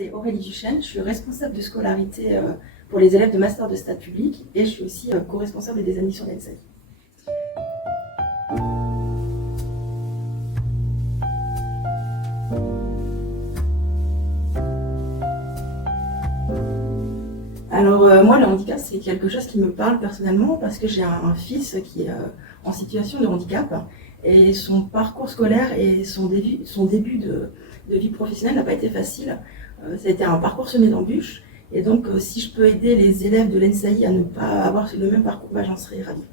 C'est Aurélie Duchesne, je suis responsable de scolarité pour les élèves de master de stade public et je suis aussi co-responsable des admissions d'ENSAI. Alors moi, le handicap, c'est quelque chose qui me parle personnellement parce que j'ai un fils qui est en situation de handicap et son parcours scolaire et son début de vie professionnelle n'a pas été facile. Ça a été un parcours semé d'embûches et donc si je peux aider les élèves de l'ENSAI à ne pas avoir le même parcours, j'en serais ravie.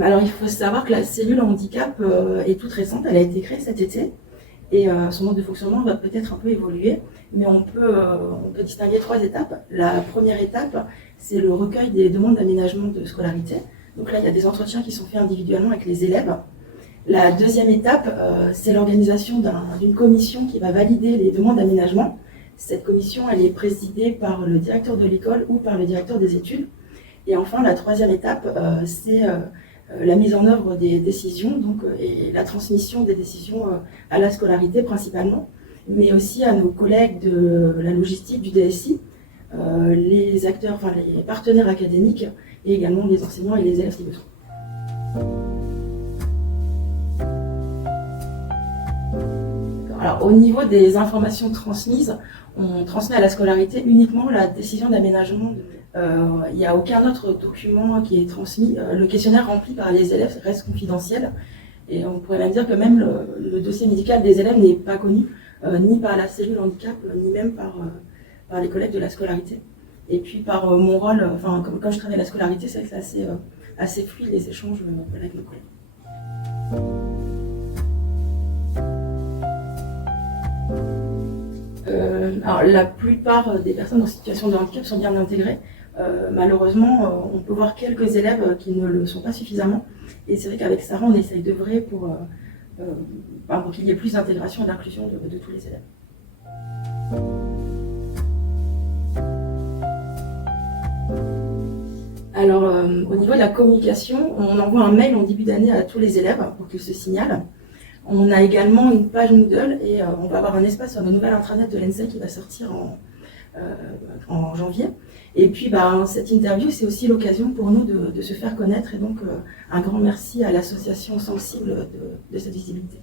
Alors il faut savoir que la cellule handicap est toute récente, elle a été créée cet été. Et son mode de fonctionnement va peut-être un peu évoluer, mais on peut distinguer 3 étapes. La première étape, c'est le recueil des demandes d'aménagement de scolarité. Donc là, il y a des entretiens qui sont faits individuellement avec les élèves. La deuxième étape, c'est l'organisation d'une commission qui va valider les demandes d'aménagement. Cette commission, elle est présidée par le directeur de l'école ou par le directeur des études. Et enfin, la troisième étape, c'est la mise en œuvre des décisions et la transmission des décisions à la scolarité principalement, mais aussi à nos collègues de la logistique du DSI, les acteurs, les partenaires académiques et également les enseignants et les élèves si besoin. Alors, au niveau des informations transmises, on transmet à la scolarité uniquement la décision d'aménagement. Il n'y a aucun autre document qui est transmis. Le questionnaire rempli par les élèves reste confidentiel. Et on pourrait même dire que même le dossier médical des élèves n'est pas connu, ni par la cellule handicap, ni même par les collègues de la scolarité. Et puis par mon rôle, comme je travaille à la scolarité, c'est que c'est assez fluide les échanges avec nos collègues. Alors, la plupart des personnes en situation de handicap sont bien intégrées. Malheureusement, on peut voir quelques élèves qui ne le sont pas suffisamment. Et c'est vrai qu'avec Sarah, on essaye d'œuvrer pour qu'il y ait plus d'intégration et d'inclusion de tous les élèves. Alors, au niveau de la communication, on envoie un mail en début d'année à tous les élèves pour qu'ils se signalent. On a également une page Moodle et on va avoir un espace sur le nouvel intranet de l'ENSAI qui va sortir en janvier. Et puis cette interview, c'est aussi l'occasion pour nous de se faire connaître et donc un grand merci à l'association sensible de cette visibilité.